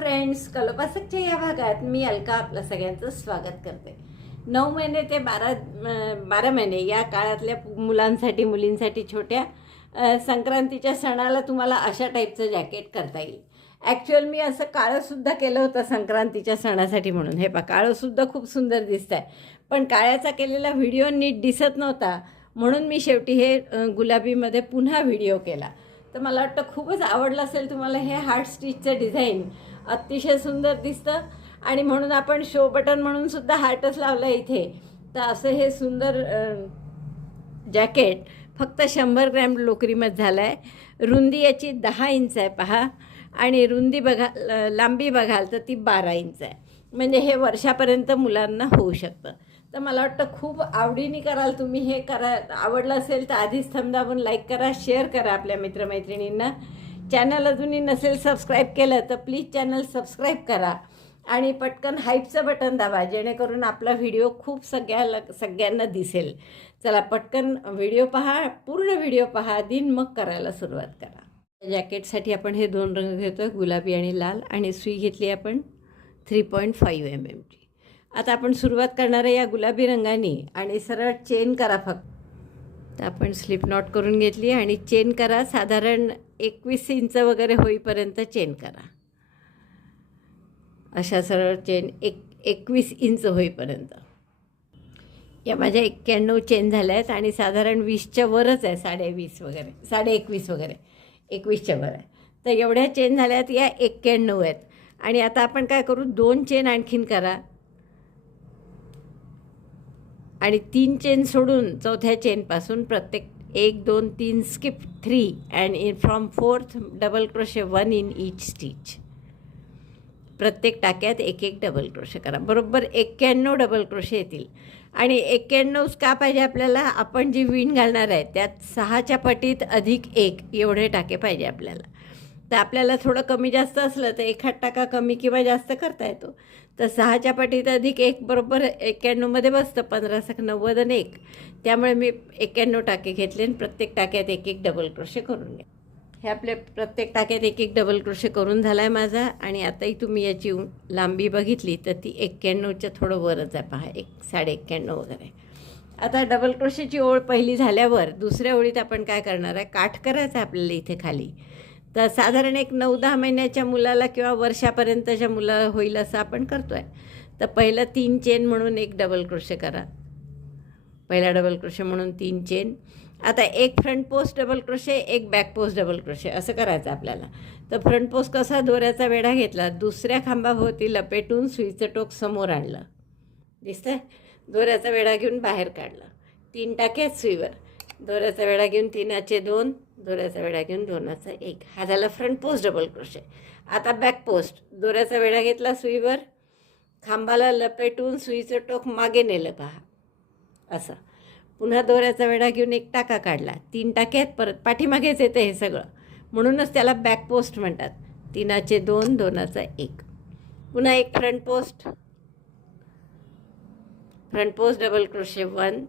Friends, कलोपासकच्या या भागात मी अलका आपलं सगळ्यांचं स्वागत करते. 9 महिने ते 12 महिने या काळातल्या मुलांसाठी मुलींसाठी छोट्या संक्रांतीच्या सणाला तुम्हाला अशा टाईपचं जॅकेट करता येईल. ॲक्च्युअल मी असं काळंसुद्धा केलं होतं संक्रांतीच्या सणासाठी म्हणून. हे पहा, काळंसुद्धा खूप सुंदर दिसत आहे, पण काळ्याचा केलेला व्हिडिओ नीट दिसत नव्हता म्हणून मी शेवटी हे गुलाबीमध्ये पुन्हा व्हिडिओ केला. तर मला वाटतं खूपच आवडलं असेल तुम्हाला. हे हार्ट स्टिचचं डिझाईन अतिशय सुंदर दिसतं आणि म्हणून आपण शो बटन म्हणून सुद्धा हार्टच लावला इथे. तर असं हे सुंदर जॅकेट फक्त 100 ग्रॅम लोकरीमध्ये झालं आहे. रुंदी याची 10 इंच आहे पहा, आणि रुंदी लांबी बघाल तर ती 12 इंच आहे. म्हणजे हे वर्षापर्यंत मुलांना होऊ शकतं. तर मला वाटतं खूप आवडीने कराल तुम्ही. हे आवडलं असेल तर आधीच थंब दाबून लाईक करा, शेअर करा आपल्या मित्रमैत्रिणींना. चॅनल अजूनही नसेल सबस्क्राईब केलं तर प्लीज चॅनल सबस्क्राईब करा आणि पटकन हाईपचं बटन दाबा, जेणेकरून आपला व्हिडिओ खूप सगळ्यांना दिसेल. चला पटकन व्हिडिओ पहा, पूर्ण व्हिडिओ पहा, दिन मग करायला सुरुवात करा. जॅकेटसाठी आपण हे 2 रंग घेतो, गुलाबी आणि लाल, आणि सुई घेतली आपण 3.5 mmची. आता आपण सुरुवात करणार आहे या गुलाबी रंगाने, आणि सरळ चेन करा फक्त. तर आपण स्लिप नॉट करून घेतली आणि चेन करा. साधारण 21 इंच वगैरे होईपर्यंत चेन करा. अशा सरळ चेन 21 इंच होईपर्यंत. या माझ्या 91 चेन झाल्या आहेत आणि साधारण 20च्या वरच आहे, 20.5 वगैरे, 21.5 वगैरे, 21च्या वर आहे. तर एवढ्या चेन झाल्यात, या 91 आहेत. आणि आता आपण काय करू, 2 चेन आणखीन करा आणि 3 चेन सोडून चौथ्या चेनपासून प्रत्येक 1 2 3 skip 3 and in from 4th double crochet 1 in each stitch. प्रत्येक टाक्यात 1 डबल क्रोशे करा. बरोबर 91 डबल क्रोशे येतील. आणि 91 का पाहिजे आपल्याला, आपण जी विण घालणार आहे त्यात 6च्या पटीत अधिक 1 एवढे टाके पाहिजे आपल्याला. तर आपल्याला थोडं कमी जास्त असलं तर एखाद टाका कमी किंवा जास्त करता येतो. तर 6च्या पटीत अधिक 1 बरोबर 91मध्ये बसतं. 15 × 90 आणि 1. त्यामुळे मी 91 टाके घेतले आणि प्रत्येक टाक्यात 1 डबल क्रोशे करून घ्या. हे आपले प्रत्येक टाक्यात 1 डबल क्रोशे करून झाला आहे माझा. आणि आताही तुम्ही याची लांबी बघितली तर ती 91च्या थोडं वरच आहे पहा, 91.5 वगैरे. आता डबल क्रोशेची ओळ पहिली झाल्यावर दुसऱ्या ओळीत आपण काय करणार आहे, काठ करायचं आपल्याला इथे खाली. तर साधारण एक 9-10 महिन्याच्या मुलाला किंवा वर्षापर्यंतच्या मुलाला होईल असं आपण करतो आहे. तर पहिलं 3 चेन म्हणून 1 डबल क्रोशे करा. पहिला डबल क्रोशे म्हणून 3 चेन. आता 1 front post double crochet, 1 back post double crochet असं करायचं आपल्याला. तर फ्रंट पोस्ट कसा, दोऱ्याचा वेढा घेतला, दुसऱ्या खांबाभोवती लपेटून सुईचं टोक समोर आणलं, दिसतंय. दोऱ्याचा वेढा घेऊन बाहेर काढलं. 3 टाके आहेत सुईवर. दोऱ्याचा वेढा घेऊन 3चे 2, दोऱ्याचा वेढा घेऊन 2चा 1. हा झाला फ्रंट पोस्ट डबल क्रोशे. आता बॅक पोस्ट. दोऱ्याचा वेढा घेतला सुईवर, खांबाला लपेटून सुईचं टोक मागे नेलं पहा असं. पुन्हा दोऱ्याचा वेढा घेऊन 1 टाका काढला. 3 टाके आहेत, परत पाठीमागेच येतं हे सगळं, म्हणूनच त्याला बॅक पोस्ट म्हणतात. 3चे 2, 2चा 1. पुन्हा 1 front post, front post double crochet 1.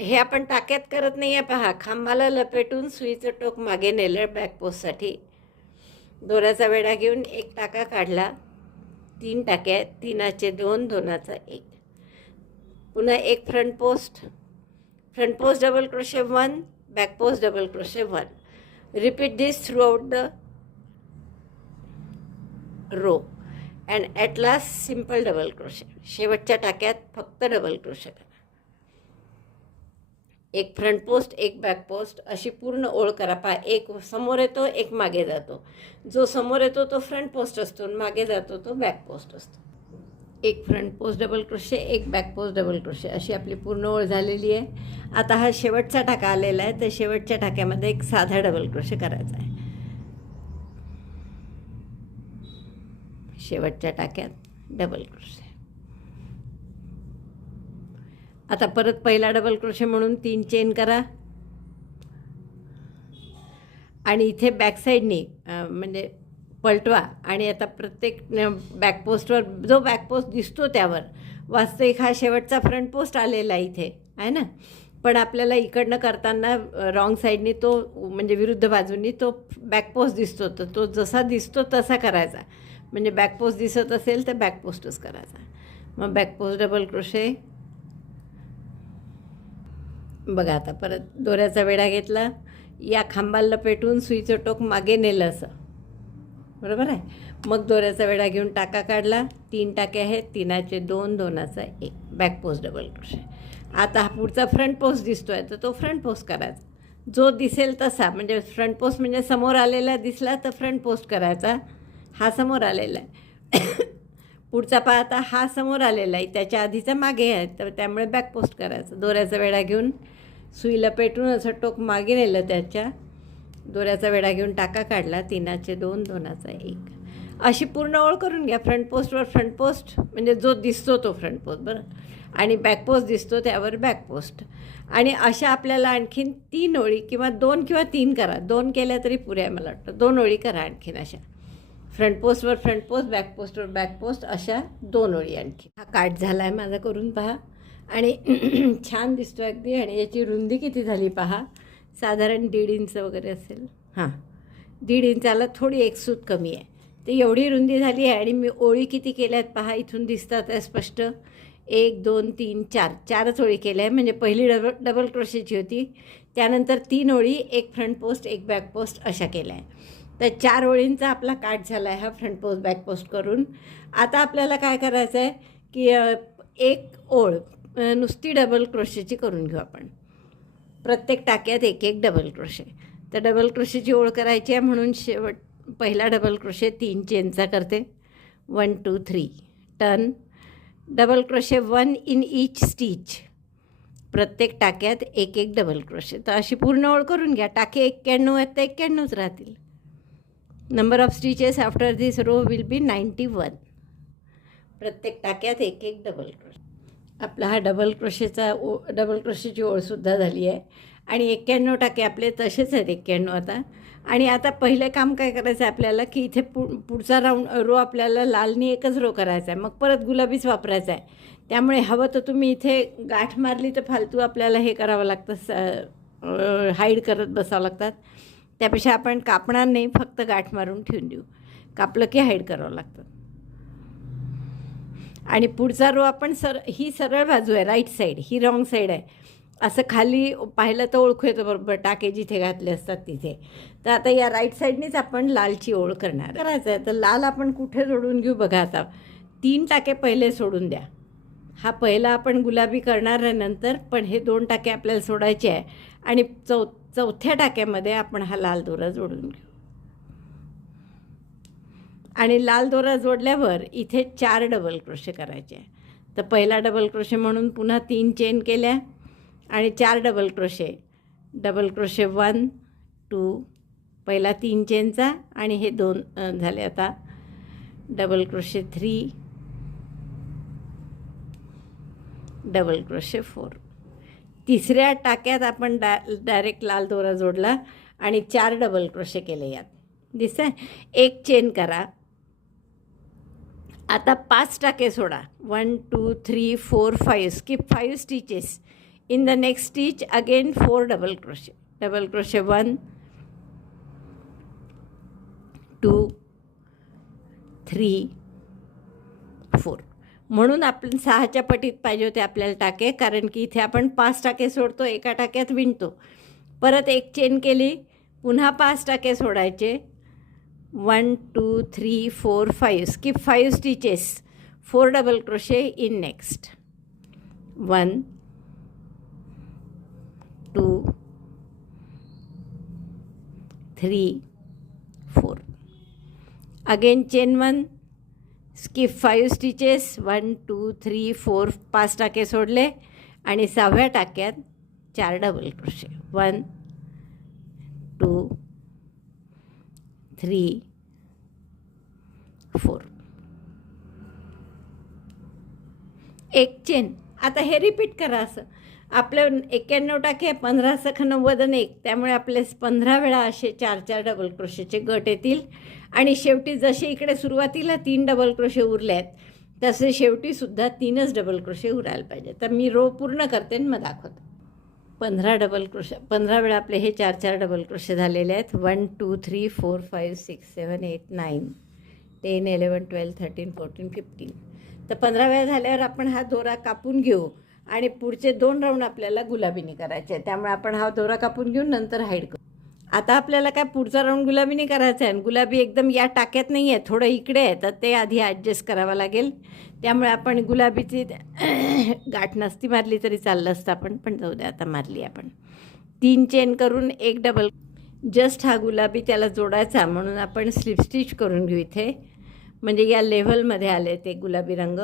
हे आपण टाक्यात करत नाही आहे पहा. खांबाला लपेटून सुईचं टोक मागे नेलं बॅक पोस्टसाठी. दोऱ्याचा वेढा घेऊन 1 टाका काढला. 3 टाके आहेत, 3चे 2, 2चा 1. पुन्हा 1 front post, front post double crochet 1, back post double crochet 1. Repeat this throughout the row and at last simple double crochet. शेवटच्या टाक्यात फक्त डबल क्रोशे करा. 1 फ्रंट पोस्ट, 1 बॅक पोस्ट, अशी पूर्ण ओळ करा पहा. 1 समोर येतो, 1 मागे जातो. जो समोर येतो तो फ्रंट पोस्ट असतो, मागे जातो तो बॅक पोस्ट असतो. 1 front post double crochet, 1 back post double crochet, अशी आपली पूर्ण ओळ झालेली आहे. आता हा शेवटचा टाका आलेला आहे, तर शेवटच्या टाक्यामध्ये 1 साधा डबल क्रोशे करायचा आहे. शेवटच्या टाक्यात डबल क्रोशे. आता परत पहिला डबल क्रोशे म्हणून 3 चेन करा आणि इथे बॅकसाईडनी म्हणजे पलटवा. आणि आता प्रत्येक बॅक पोस्टवर, जो बॅक पोस्ट दिसतो त्यावर, वास्तविक हा शेवटचा फ्रंट पोस्ट आलेला इथे आहे ना, पण आपल्याला इकडनं करताना रॉंग साईडनी तो म्हणजे विरुद्ध बाजूनी तो बॅक पोस्ट दिसतो, तर तो जसा दिसतो तसा करायचा. म्हणजे बॅक पोस्ट दिसत असेल तर बॅक पोस्टच करायचा. मग बॅक पोस्ट डबल क्रोशे. बघा आता परत दोऱ्याचा वेढा घेतला, या खांबाला लपेटून सुईचं टोक मागे नेलं असं, बरोबर आहे. मग दोऱ्याचा वेढा घेऊन टाका काढला, 3 टाके आहेत, 3चे 2, 2चा 1, बॅक पोस्ट डबल क्रोशे. आता हा पुढचा फ्रंट पोस्ट दिसतो आहे तर तो फ्रंट पोस्ट करायचा, जो दिसेल तसा. म्हणजे फ्रंट पोस्ट म्हणजे समोर आलेला दिसला तर फ्रंट पोस्ट करायचा, हा समोर आलेला आहे. पुढचा पाहता हा समोर आलेला आहे, त्याच्या आधीचा मागे आहे, तर त्यामुळे बॅक पोस्ट करायचं. दोऱ्याचा वेढा घेऊन सुई लपेटून असं टोक मागे नेलं, त्याच्या दोऱ्याचा वेढा घेऊन टाका काढला, 3चे 2, 2चा 1. अशी पूर्ण ओळ करून घ्या. फ्रंट पोस्टवर फ्रंट पोस्ट म्हणजे जो दिसतो तो फ्रंट पोस्ट, बरं, आणि बॅक पोस्ट दिसतो त्यावर बॅक पोस्ट. आणि अशा आपल्याला आणखीन 3 ओळी किंवा 2 किंवा 3 करा, 2 केल्या तरी पुऱ्या मला वाटतं. 2 ओळी करा आणखीन अशा, फ्रंट पोस्टवर फ्रंट पोस्ट, बॅक पोस्टवर बॅक पोस्ट, अशा 2 ओळी आणखी. हा काट झाला आहे माझा, करून पहा. आणि छान दिसतो अगदी. आणि याची रुंदी किती झाली पहा, साधारण 1.5 इंच वगैरे असेल. हां, 1.5 इंचाला थोडी एक सूत कमी आहे, तर एवढी रुंदी झाली आहे. आणि मी ओळी किती केल्या आहेत पहा, इथून दिसतात आहे स्पष्ट. 1 2 3 4, 4च ओळी केल्या आहे. म्हणजे पहिली डबल क्रोशेची होती, त्यानंतर 3 ओळी, एक फ्रंट पोस्ट, एक बॅक पोस्ट अशा केल्या आहे. तर 4 ओळींचा आपला काट झाला आहे हा फ्रंट पोस्ट बॅक पोस्ट करून. आता आपल्याला काय करायचं आहे की एक ओळ नुसती डबल क्रोशेची करून घेऊ आपण. प्रत्येक टाक्यात एक एक डबल क्रोशे. तर डबल क्रोशेची ओळ करायची आहे, म्हणून शेवट पहिला डबल क्रोशे 3 चेनचा करते. 1 2 3 turn, double crochet 1 in each stitch. प्रत्येक टाक्यात एक एक डबल क्रोशे. तर अशी पूर्ण ओळ करून घ्या. टाके 91 आहेत तर 91च राहतील. Number of stitches after this row will be 91. प्रत्येक टाक्यात एक एक डबल क्रोशे. आपला हा डबल क्रोशेची ओळसुद्धा झाली आहे. आणि 91 टाके आपले तसेच आहेत, 91 आता. आणि आता पहिलं काम काय करायचं आहे आपल्याला की इथे पुढचा रो आपल्याला लालनी एकच रो करायचा आहे, मग परत गुलाबीच वापरायचा आहे. त्यामुळे हवं तर तुम्ही इथे गाठ मारली तर फालतू आपल्याला हे करावं लागतं, हाईड करत बसावं लागतात. त्यापेक्षा आपण कापणार नाही, फक्त गाठ मारून ठेवून देऊ. कापलं की हाईड करावं लागतं. आणि पुढचा रो आपण ही सरळ बाजू आहे, राईट साईड, ही रॉंग साईड आहे. असं खाली पाहिलं तर ओळखू येतं बरोबर, टाके जिथे घातले असतात तिथे. तर आता या राईट साईडनेच आपण लालची ओळ करायचं आहे. तर लाल आपण कुठे जोडून घेऊ बघा. आता 3 टाके पहिले सोडून द्या. हा पहिला आपण गुलाबी करणार आहे नंतर, पण हे 2 टाके आपल्याला सोडायचे आहे. आणि चौथ्या टाक्यामध्ये आपण हा लाल दोरा जोडून घेऊ. आणि लाल दोरा जोडल्यावर इथे 4 डबल क्रोशे करायचे आहे. तर पहिला डबल क्रोशे म्हणून पुन्हा 3 चेन केल्या आणि 4 डबल क्रोशे. 1 2, पहिला 3 चेनचा आणि हे 2 झाले. आता डबल क्रोशे 3, डबल क्रोशे 4. तिसऱ्या टाक्यात आपण डायरेक्ट लाल दोरा जोडला आणि 4 डबल क्रोशे केले. यात दिसतंय, एक चेन करा. आता 5 टाके सोडा. 1 2 3 4 5, skip 5 stitches. In the next stitch again 4 double crochet. Double crochet 1 2 3 4. म्हणून आपण 6च्या पटीत पाहिजे होते आपल्याला टाके, कारण की इथे आपण 5 टाके सोडतो, एका टाक्यात विणतो. परत एक चेन केली, पुन्हा 5 टाके सोडायचे. 1 2 3 4 5, skip 5 stitches. 4 double crochet in next. 1 2 3 4. Again chain 1, skip 5 stitches. 1 2 3 4, 5 टाके सोडले आणि 6व्या टाक्यात 4 डबल क्रोशे. 1 2 3 4. एक चेन. आता हे रिपीट करा. असं आपलं 91 टाके, 15 सख 90 आणि 1, त्यामुळे आपले 15 वेळा असे 4 डबल क्रोशेचे गट येतील. आणि शेवटी जसे इकडे सुरुवातीला 3 डबल क्रोशे उरले आहेत तसे शेवटीसुद्धा 3च डबल क्रोशे उरायला पाहिजे. तर मी रो पूर्ण करते आणि मग दाखवते. 15 डबल क्रोशे, 15 वेळा आपले हे 4 डबल क्रोशे झालेले आहेत. 1 2 3 4 5 6 7 8 9 10 11 12 13 14 15. तर 15 वेळा झाल्यावर आपण हा दोरा कापून घेऊ आणि पुढचे 2 राऊंड आपल्याला गुलाबीने करायचे आहे. त्यामुळे आपण हा दोरा कापून घेऊन नंतर हाईड करू. आता आपल्याला काय पुढचा राऊंड गुलाबीने करायचा आहे. गुलाबी एकदम या टाक्यात नाही आहे, थोडं इकडे आहे, तर ते आधी ॲडजस्ट करावं लागेल. त्यामुळे आपण गुलाबीची गाठ नसती मारली तरी चाललं असतं आपण, पण जाऊ द्या आता मारली आपण. 3 चेन करून 1 डबल, जस्ट हा गुलाबी त्याला जोडायचा म्हणून आपण स्लिप स्टिच करून घेऊ इथे, म्हणजे या लेव्हलमध्ये आले ते गुलाबी रंग.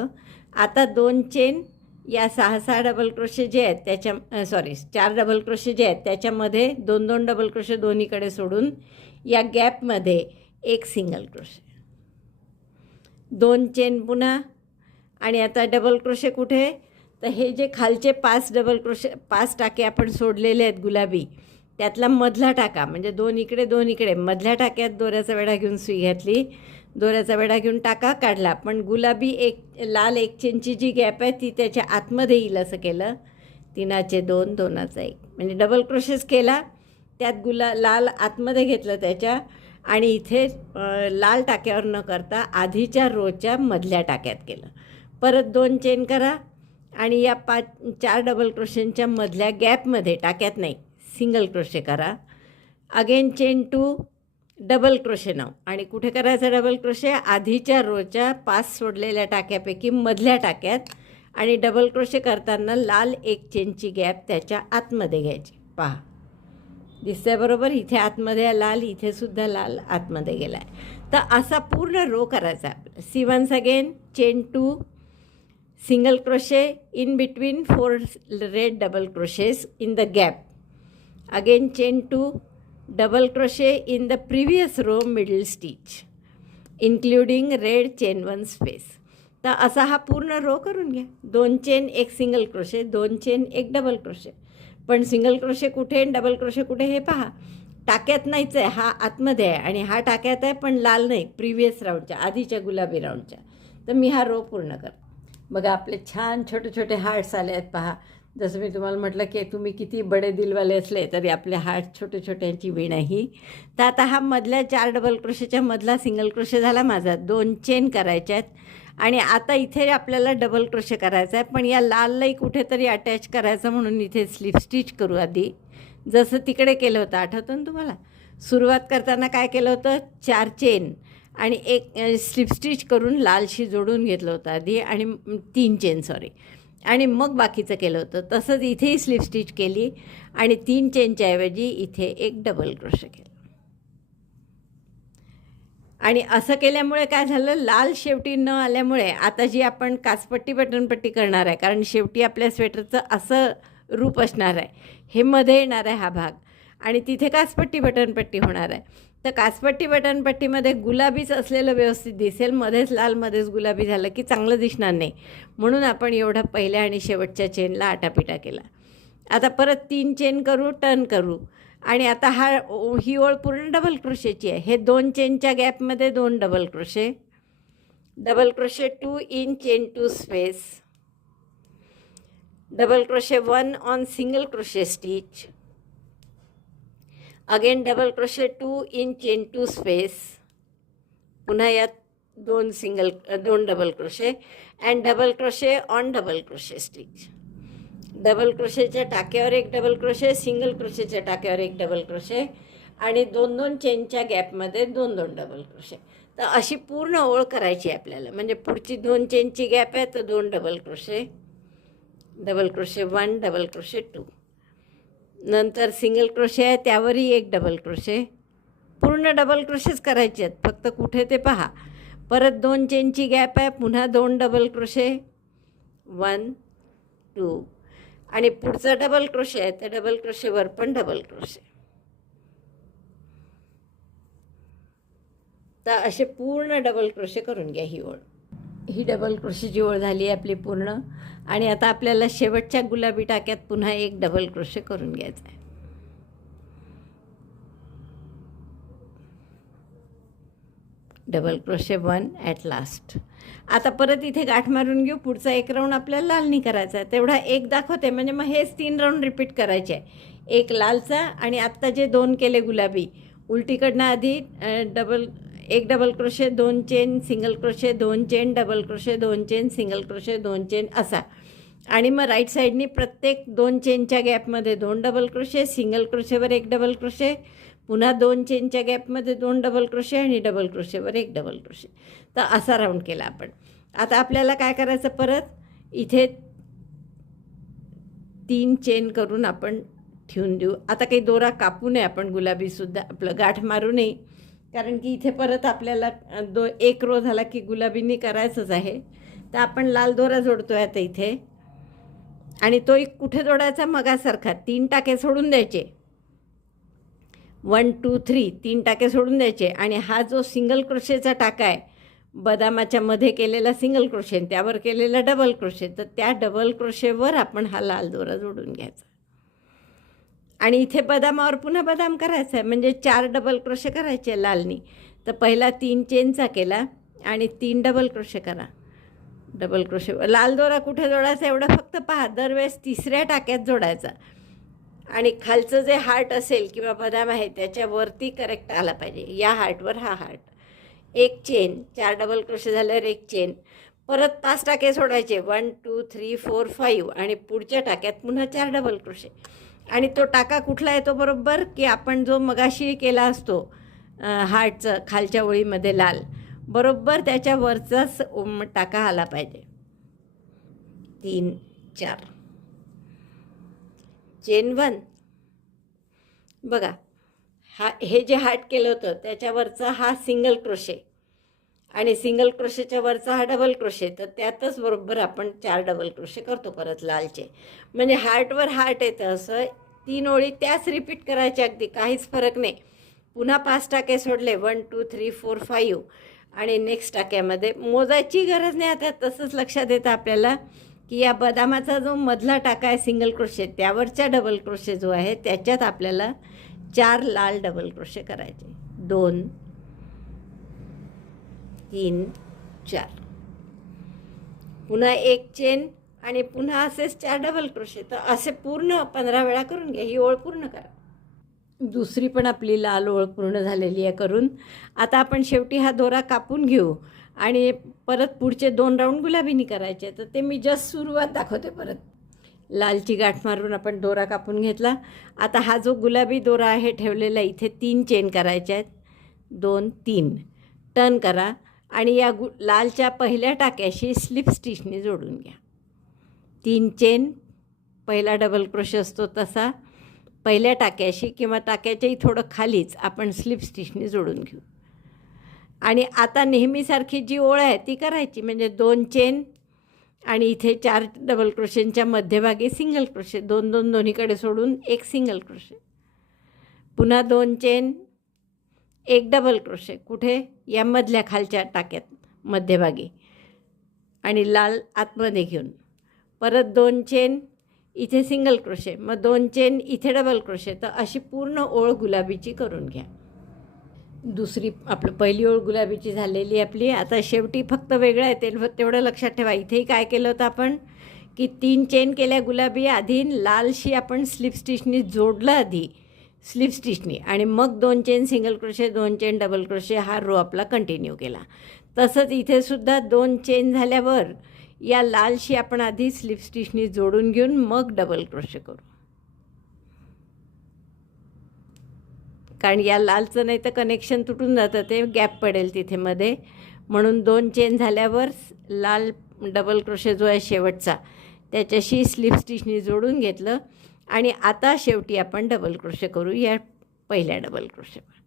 आता 2 चेन या 6 डबल क्रोशे जे आहेत त्याच्या 4 डबल क्रोशे जे आहेत त्याच्यामध्ये 2 डबल क्रोशे दोन्हीकडे सोडून या गॅपमध्ये 1 सिंगल क्रोशे, 2 चेन पुन्हा. आणि आता डबल क्रोशे कुठे, तर हे जे खालचे 5 डबल क्रोशे 5 टाके आपण सोडलेले आहेत गुलाबी, त्यातला मधला टाका, म्हणजे 2 इकडे 2 इकडे, मधल्या टाक्यात दोऱ्याचा वेढा घेऊन सुई घातली, दोऱ्याचा वेढा घेऊन टाका काढला, पण गुलाबी लाल 1 चेनची जी गॅप आहे ती त्याच्या आतमध्ये येईल असं केलं. 3चे 2 2चा 1, म्हणजे डबल क्रोशेस केला, त्यात लाल आतमध्ये घेतलं त्याच्या, आणि इथे लाल टाक्यावर न करता आधीच्या रोच्या मधल्या टाक्यात केलं. परत 2 चेन करा आणि या 4 डबल क्रोशेंच्या मधल्या गॅपमध्ये, टाक्यात नाही, सिंगल क्रोशे करा. अगेन चेन 2 डबल क्रोशे नाव, आणि कुठे करायचं डबल क्रोशे, आधीच्या रोच्या 5 सोडलेल्या टाक्यापैकी मधल्या टाक्यात, आणि डबल क्रोशे करताना लाल 1 चेनची गॅप त्याच्या आतमध्ये घ्यायची. पहा दिसतंय बरोबर, इथे आतमध्ये लाल, इथे सुद्धा लाल आतमध्ये गेला आहे. तर असा पूर्ण रो करायचा आपला. See once again chain 2 single crochet in between 4 red double crochets in the gap. Again chain 2 double crochet in the previous row middle stitch including red chain 1 space. तर असा हा पूर्ण रो करून घ्या. 2 chain 1 single crochet, 2 chain 1 double crochet. पण single crochet कुठे, double crochet कुठे हे पहा, टाक्यात नाहीच आहे, हा आतमध्ये आहे, आणि हा टाक्यात आहे पण लाल नाही, प्रिव्हियस राऊंडच्या आधीच्या गुलाबी राऊंडच्या. तर मी हा रो पूर्ण करतो. बघा आपले छान छोटे छोटे हार्ट्स आले आहेत पहा. जसं मी तुम्हाला म्हटलं की तुम्ही किती बडे दिलवाले असले तरी आपले हार्ट छोटे छोट्यांची वीण आहे. तर आता हा मधल्या 4 डबल क्रोशेच्या मधला सिंगल क्रोशे झाला माझा. 2 चेन करायच्या आहेत, आणि आता इथे आपल्याला डबल क्रोशे करायचा आहे, पण या लाललाही कुठेतरी अटॅच करायचं म्हणून इथे स्लिप स्टिच करू आधी, जसं तिकडे केलं होतं. आठवतं ना तुम्हाला, सुरुवात करताना काय केलं होतं, 4 चेन आणि 1 स्लिप स्टिच करून लालशी जोडून घेतलं होतं आधी, आणि 3 चेन आणि मग बाकीचं केलं होतं. तसंच इथेही स्लिप स्टिच केली आणि 3 चेनच्या ऐवजी इथे 1 डबल क्रोशे केलं. आणि असं केल्यामुळे काय झालं, लाल शेवटी न आल्यामुळे आता जी आपण काचपट्टी बटनपट्टी करणार आहे, कारण शेवटी आपल्या स्वेटरचं असं रूप असणार आहे, हे मध्ये येणार आहे हा भाग, आणि तिथे काचपट्टी बटनपट्टी होणार आहे. तर काचपट्टी बटनपट्टीमध्ये गुलाबीच असलेलं व्यवस्थित दिसेल, मध्येच लाल मध्येच गुलाबी झालं की चांगलं दिसणार नाही, म्हणून आपण एवढा पहिल्या आणि शेवटच्या चेनला आटापिटा केला. आता परत 3 चेन करू, टर्न करू, आणि आता ही ओळ पूर्ण डबल क्रोशेची आहे. हे 2 चेनच्या गॅपमध्ये 2 double crochet, double crochet 2 in chain 2 space, double crochet 1 on single crochet stitch, again double crochet 2 in chain 2 space, पुन्हा यात 2 double crochet, and double crochet on double crochet stitch. Double क्रोशेच्या टाक्यावर 1 डबल क्रोशे, सिंगल क्रोशेच्या टाक्यावर 1 double crochet, आणि 2 चेनच्या गॅपमध्ये 2 double crochet. तर अशी पूर्ण ओळ करायची आपल्याला. म्हणजे पुढची 2 चेनची गॅप आहे तर 2 double crochet, double crochet 1 double crochet 2, नंतर सिंगल क्रोशे आहे त्यावरही 1 डबल क्रोशे, पूर्ण डबल क्रोशेच करायचे आहेत, फक्त कुठे ते पहा. परत 2 चेनची गॅप आहे, पुन्हा 2 डबल क्रोशे, 1 2, आणि पुढचा डबल क्रोशे आहे त्या डबल क्रोशेवर पण डबल क्रोशे. तर असे पूर्ण डबल क्रोशे करून घ्या ही ओळ. ही डबल क्रोशेची ओळ झाली आहे आपली पूर्ण. आणि आता आपल्याला शेवटच्या गुलाबी टाक्यात पुन्हा 1 डबल क्रोशे करून घ्यायचा आहे. Double crochet 1 at last. आता परत इथे गाठ मारून घेऊ. पुढचा एक राऊंड आपल्याला लालनी करायचा आहे, तेवढा एक दाखवते. म्हणजे मग हेच 3 राऊंड रिपीट करायचे आहे. एक लालचा आणि आत्ता जे 2 केले गुलाबी, उलटीकडनं आधी एक double crochet 2 chain single crochet 2 chain double crochet 2 chain single crochet 2 chain असा. आणि मग राईट साईडनी प्रत्येक 2 चेनच्या गॅपमध्ये 2 डबल क्रोशे, सिंगल क्रोशेवर 1 डबल क्रोशे, पुन्हा 2 चेनच्या गॅपमध्ये 2 डबल क्रोशे आणि डबल क्रोशेवर 1 डबल क्रोशे. तर असा राऊंड केला आपण. आता आपल्याला काय करायचं, परत इथे 3 चेन करून आपण ठेवून देऊ. आता काही दोरा कापू नये आपण, गुलाबीसुद्धा आपलं गाठ मारू नये, कारण की इथे परत आपल्याला एक रो झाला की गुलाबीनी करायचंच आहे. तर आपण लाल दोरा जोडतो आहे आता इथे. आणि तो एक कुठे जोडायचा, मगासारखा 3 टाके सोडून द्यायचे. 1 2 3 3 टाके सोडून द्यायचे. आणि हा जो सिंगल क्रोशेचा टाका आहे, बदामाच्या मध्ये केलेला सिंगल क्रोशे, त्यावर केलेला डबल क्रोशे, तर त्या डबल क्रोशेवर आपण हा लाल दोरा जोडून घ्यायचा. आणि इथे बदामावर पुन्हा बदाम करायचा आहे, म्हणजे 4 डबल क्रोशे करायचे लालनी. तर पहिला 3 चेनचा केला आणि 3 डबल क्रोशे करा. डबल क्रोशे लाल दोरा कुठे जोडायचा एवढं फक्त पहा, दरवेळेस 3ऱ्या टाक्यात जोडायचा. आणि खालचं जे हार्ट असेल किंवा बदाम आहे त्याच्यावरती करेक्ट आला पाहिजे. या हार्टवर हा हार्ट. एक चेन, 4 डबल क्रोशे झाल्यावर एक चेन, परत 5 टाके सोडायचे. 1 2 3 4 5 आणि पुढच्या टाक्यात पुन्हा 4 डबल क्रोशे. आणि तो टाका कुठला येतो बरोबर, की आपण जो मगाशी केला असतो हार्टचं खालच्या ओळीमध्ये लाल, बरोबर त्याच्यावरचाच टाका आला पाहिजे. 3 4 चेन 1. बघा, हे जे हार्ट केलं होतं त्याच्यावरचा हा सिंगल क्रोशे आणि सिंगल क्रोशेच्या वरचा हा डबल क्रोशे, तर त्यातच बरोबर आपण 4 डबल क्रोशे करतो परत लालचे. म्हणजे हार्टवर हार्ट येतं. असं 3 ओळी त्याच रिपीट करायच्या, अगदी काहीच फरक नाही. पुन्हा 5 टाके सोडले, 1 2 3 4 5 आणि नेक्स्ट टाक्यामध्ये मोजायची गरज नाही. आता तसंच लक्षात येतं आपल्याला की या बदामाचा जो मधला टाका आहे सिंगल क्रोशे, त्यावरच्या डबल क्रोशे जो आहे त्याच्यात आपल्याला 4 लाल डबल क्रोशे करायचे. 2 3 4 पुन्हा एक चेन आणि पुन्हा असेच 4 डबल क्रोशे. तर असे पूर्ण 15 वेळा करून घ्या. ही ओळ पूर्ण करा. दुसरी पण आपली लाल ओळ पूर्ण झालेली आहे करून. आता आपण शेवटी हा दोरा कापून घेऊ आणि परत पुढचे 2 राऊंड गुलाबीनी करायचे. तर ते मी जस्ट सुरुवात दाखवते. परत लालची गाठ मारून आपण दोरा कापून घेतला. आता हा जो गुलाबी दोरा आहे ठेवलेला, इथे 3 चेन करायच्या आहेत. 2 3 टर्न करा आणि या लालच्या पहिल्या टाक्याशी स्लिप स्टिचने जोडून घ्या. 3 चेन, पहिला डबल क्रोशे असतो तसा पहिल्या टाक्याशी किंवा टाक्याच्याही थोडं खालीच आपण स्लिप स्टिचने जोडून घेऊ. आणि आता नेहमीसारखी जी ओळ आहे ती करायची, म्हणजे 2 चेन आणि इथे 4 डबल क्रोशेंच्या मध्यभागी सिंगल क्रोशे, 2 2 दोन्हीकडे सोडून एक सिंगल क्रोशे, पुन्हा 2 चेन, एक डबल क्रोशे कुठे, या मधल्या खालच्या टाक्यात मध्यभागी आणि लाल आतमध्ये घेऊन, परत 2 चेन, इथे सिंगल क्रोशे, मग 2 चेन, इथे डबल क्रोशे. तर अशी पूर्ण ओळ गुलाबीची करून घ्या. दुसरी आपलं पहिली ओळ गुलाबीची झालेली आपली. आता शेवटी फक्त वेगळं आहे तेवढं लक्षात ठेवा. इथेही काय केलं होतं आपण, की 3 चेन केल्या गुलाबी, आधी लालशी आपण स्लिप स्टिचनी जोडलं, आधी स्लिप स्टिचनी, आणि मग 2 chain single crochet, 2 chain double crochet, हा रो आपला कंटिन्यू केला. तसंच इथे सुद्धा 2 चेन झाल्यावर या लालशी आपण आधी स्लिप स्टिचनी जोडून घेऊन मग डबल क्रोशे करू, कारण या लालचं नाही तर कनेक्शन तुटून जातं, ते गॅप पडेल तिथे मध्ये. म्हणून 2 चेन झाल्यावर लाल डबल क्रोशे जो आहे शेवटचा त्याच्याशी स्लिप स्टिचनी जोडून घेतलं. आणि आता शेवटी आपण डबल क्रोशे करू या पहिल्या डबल क्रोशेवर.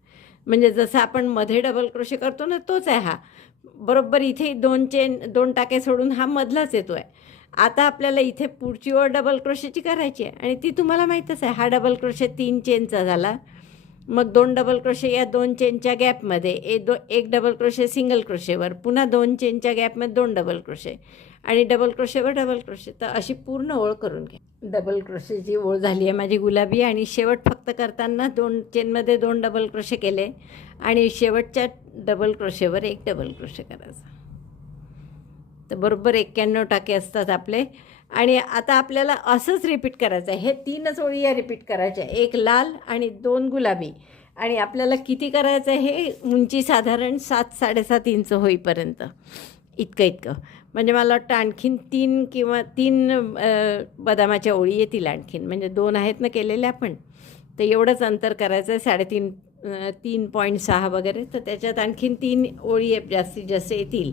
म्हणजे जसं आपण मध्ये डबल क्रोशे करतो ना, तोच आहे हा. बरोबर इथे 2 चेन, 2 टाके सोडून हा मधलाच येतो आहे. आता आपल्याला इथे पुढची ओळ डबल क्रोशेची करायची आहे आणि ती तुम्हाला माहीतच आहे. हा डबल क्रोशे 3 चेनचा झाला, मग 2 डबल क्रोशे या 2 चेनच्या गॅपमध्ये, एक डबल क्रोशे सिंगल क्रोशेवर, पुन्हा 2 चेनच्या गॅपमध्ये 2 डबल क्रोशे आणि डबल क्रोशेवर डबल क्रोशे. तर अशी पूर्ण ओळ करून घ्या. डबल क्रोशेची ओळ झाली आहे माझी गुलाबी. आणि शेवट फक्त करताना 2 चेनमध्ये 2 डबल क्रोशे केले आणि शेवटच्या डबल क्रोशेवर एक डबल क्रोशे करायचा. तर बरोबर 91 टाके असतात आपले. आणि आता आपल्याला असंच रिपीट करायचं आहे. हे 3च ओळी या रिपीट करायच्या, एक लाल आणि 2 गुलाबी. आणि आपल्याला किती करायचं आहे, हे उंची साधारण 7-7.5 इंच होईपर्यंत इतकं. म्हणजे मला वाटतं आणखीन 3 किंवा 3 बदामाच्या ओळी येतील आणखीन. म्हणजे 2 आहेत ना केलेल्या आपण, तर एवढंच अंतर करायचं आहे, 3.6 वगैरे. तर त्याच्यात आणखीन 3 ओळी जास्तीत जास्त येतील.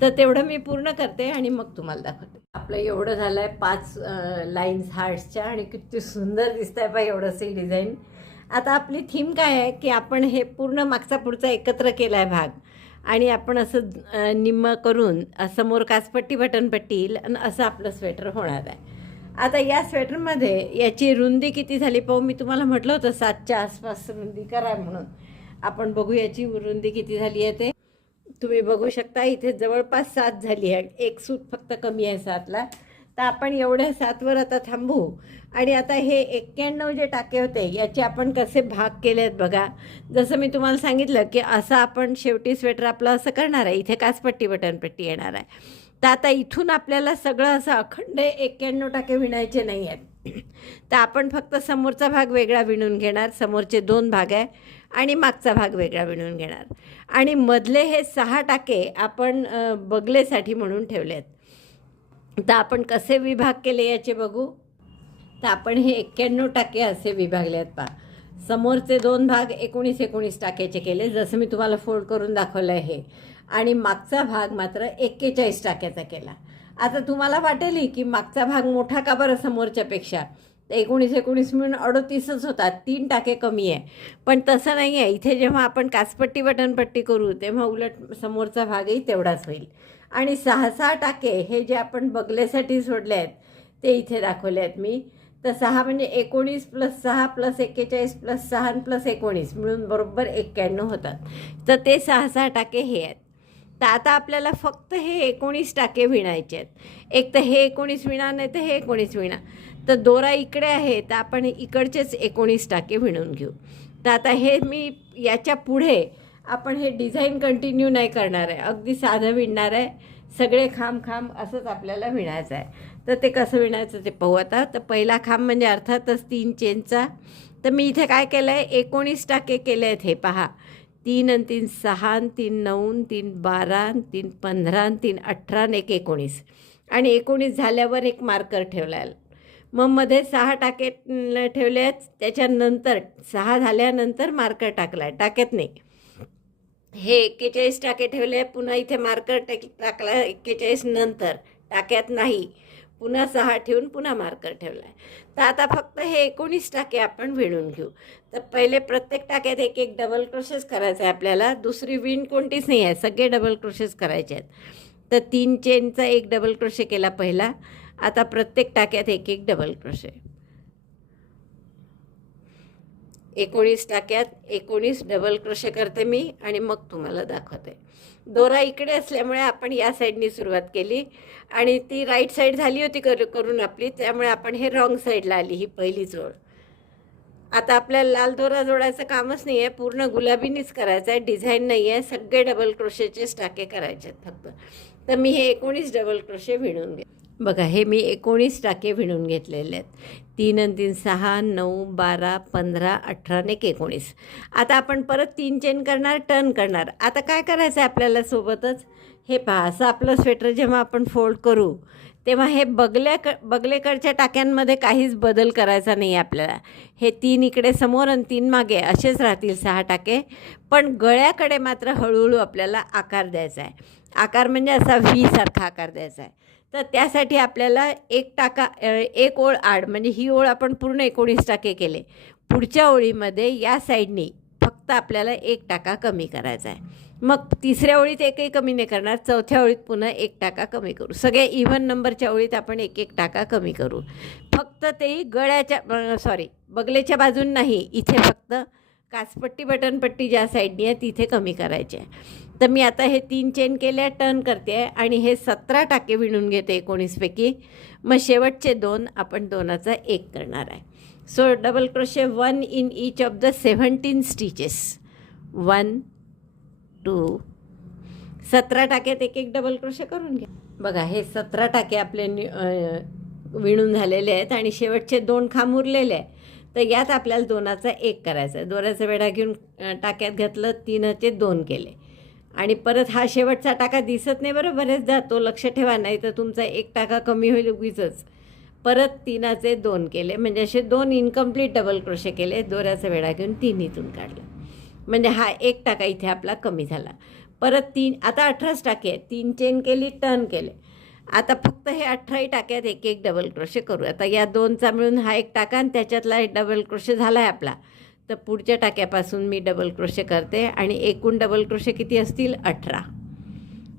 तर तेवढं मी पूर्ण करते आणि मग तुम्हाला दाखवते. आपलं एवढं झालं आहे 5 लाईन्स हार्ट्सच्या. आणि किती सुंदर दिसत आहे पहा एवढंसं डिझाईन. आता आपली थीम काय आहे की आपण हे पूर्ण मागचा पुढचा एकत्र केला आहे भाग. आणि आपण असं निम्म करून समोर काचपट्टी बटनपट्टी येईल आणि असं आपलं स्वेटर होणार आहे. आता या स्वेटरमध्ये याची रुंदी किती झाली पाहू. मी तुम्हाला म्हटलं होतं 7च्या आसपास रुंदी करा म्हणून. आपण बघू याची रुंदी किती झाली आहे ते. तुम्ही बघू शकता इथे जवळपास 7 झाली आहे. एक सूत फक्त कमी आहे 7ला. तर आपण एवढ्या 7वर आता थांबू. आणि आता हे 91 जे टाके होते याचे आपण कसे भाग केले आहेत बघा. जसं मी तुम्हाला सांगितलं की असं आपण शेवटी स्वेटर आपलं असं करणार आहे. इथे काचपट्टी बटनपट्टी येणार आहे. तर आता इथून आपल्याला सगळं असं अखंड 91 टाके विणायचे नाही आहेत. तर आपण फक्त समोरचा भाग वेगळा विणून घेणार. समोरचे 2 भाग आहे आणि मागचा भाग वेगळा विणून घेणार. आणि मधले हे 6 टाके आपण बगलेसाठी म्हणून ठेवले आहेत. तर आपण कसे विभाग केले याचे बघू. तर आपण हे 91 टाके असे विभागले आहेत पहा. समोरचे 2 भाग 19 टाक्याचे केले, जसं मी तुम्हाला फोल्ड करून दाखवलं आहे. आणि मागचा भाग मात्र 41 टाक्याचा केला. आता तुम्हाला वाटेल की मागचा भाग मोठा का बरं समोरच्यापेक्षा. 19 मिळून 38च होतात, 3 टाके कमी आहे. पण तसं नाही आहे. इथे जेव्हा आपण काचपट्टी बटनपट्टी करू तेव्हा उलट समोरचा भागही तेवढाच होईल. आणि 6 टाके हे जे आपण बगलेसाठी सोडले आहेत ते इथे दाखवले आहेत मी. तर 6 म्हणजे 19 + 6 + 41 + 6 + 19 मिळून बरोबर 91 होतात. तर ते 6 टाके हे आहेत. तर आता आपल्याला फक्त हे 19 टाके विणायचे आहेत. एक तर हे 19 विणा, नाही तर हे 19 विणा. तर दोरा इकडे आहे तर आपण इकडचेच 19 टाके विणून घेऊ. तर आता हे मी याच्या पुढे आपण हे डिझाईन कंटिन्यू नाही करणार आहे. अगदी साधं विणणार आहे. सगळे खांब असंच आपल्याला विणायचं आहे. तर ते कसं विणायचं ते पाहू आता. तर पहिला खांब म्हणजे अर्थातच 3 चेनचा. तर मी इथे काय केलं आहे, 19 टाके केले आहेत. हे पहा, 3 आणि 3 6 आणि 3 9 आणि 3 12 आणि 3 15 आणि 3 18 आणि 1 19. आणि 19 झाल्यावर एक मार्कर ठेवला आहे. मग मध्ये 6 टाके ठेवले आहेत. त्याच्यानंतर 6 झाल्यानंतर मार्कर टाकला आहे, टाक्यात नाही. हे 41 टाके ठेवले. पुन्हा इथे मार्कर टाकला 41 नंतर, टाक्यात नाही. पुन्हा 6 ठेवून पुन्हा मार्कर ठेवला आहे. तर आता फक्त हे 19 टाके आपण विणून घेऊ. तर पहिले प्रत्येक टाक्यात एक डबल क्रोशेस करायचा आहे आपल्याला. दुसरी विण कोणतीच नाही आहे, सगळे डबल क्रोशेस करायचे आहेत. तर 3 चेनचा एक डबल क्रोशे केला पहिला. आता प्रत्येक टाक्यात एक डबल क्रोशे. 19 टाक्यात 19 डबल क्रोशे करते मी आणि मग तुम्हाला दाखवते. दोरा इकडे असल्यामुळे आपण या साईडनी सुरुवात केली आणि ती राईट साईड झाली होती करून आपली, त्यामुळे आपण हे रॉंग साईडला आली ही पहिली जोड. आता आपल्याला लाल दोरा जोडायचं कामच नाही आहे, पूर्ण गुलाबीनीच करायचं आहे. डिझाईन नाही आहे, सगळे डबल क्रोशेचेच टाके करायचे आहेत फक्त. तर मी हे 19 डबल क्रोशे विणून घे. बघा, हे मी 19 टाके विणून घेतलेले आहेत. 3 आणि 3 6 9 12 15 18 आणि 19. आता आपण परत 3 चेन करणार, टर्न करणार. आता काय करायचं आहे आपल्याला सोबतच, हे पहा, असं आपलं स्वेटर जेव्हा आपण फोल्ड करू तेव्हा हे बगलेकडच्या टाक्यांमध्ये काहीच बदल करायचा नाही आपल्याला. हे 3 इकडे समोर आणि 3 मागे असेच राहतील 6 टाके. पण गळ्याकडे मात्र हळूहळू आपल्याला आकार द्यायचा आहे. आकार म्हणजे असा व्ही सारखा आकार द्यायचा आहे. तर त्यासाठी आपल्याला एक ओळ आड, म्हणजे ही ओळ आपण पूर्ण 19 टाके केले. पुढच्या ओळीमध्ये या साईडनी फक्त आपल्याला 1 टाका कमी करायचा आहे. मग तिसऱ्या ओळीत एकही कमी नाही करणार. चौथ्या ओळीत पुन्हा 1 टाका कमी करू. सगळे इव्हन नंबरच्या ओळीत आपण 1 टाका कमी करू. फक्त तेही बगलेच्या बाजून नाही, इथे फक्त काचपट्टी बटनपट्टी ज्या साईडनी आहे तिथे कमी करायचे आहे. तर मी आता हे 3 चेन केल्या, टर्न करते आहे आणि हे 17 टाके विणून घेते 19पैकी. मग शेवटचे 2 आपण 2चा 1 करणार आहे. So double crochet 1 in each of the 17 stitches. 1 2 17 टाक्यात एक एक डबल क्रोशे करून घ्या. बघा हे 17 टाके आपले विणून झालेले आहेत आणि शेवटचे 2 खांब उरलेले आहे. तर यात आपल्याला 2चा 1 करायचा आहे. दोऱ्याचा वेढा घेऊन टाक्यात घातलं, 3चे 2 केले आणि परत हा शेवटचा टाका दिसत नाही बरं बरेचदा, तो लक्ष ठेवा, नाही तर तुमचा 1 टाका कमी होईल उगीचच. परत 3चे 2 केले, म्हणजे असे 2 इनकम्प्लीट डबल क्रोशे केले. दोऱ्याचा वेढा घेऊन 3 इथून काढलं, म्हणजे हा 1 टाका इथे आपला कमी झाला. परत 3, आता 18 टाके आहेत. 3 चेन केली, टर्न केले. आता फक्त हे 18 टाक्यात एक एक डबल क्रोशे करू. आता या 2चा मिळून हा 1 टाका आणि त्याच्यातला एक डबल क्रोशे झाला आहे आपला. तर पुढच्या टाक्यापासून मी डबल क्रोशे करते आणि एकूण डबल क्रोशे किती असतील? 18.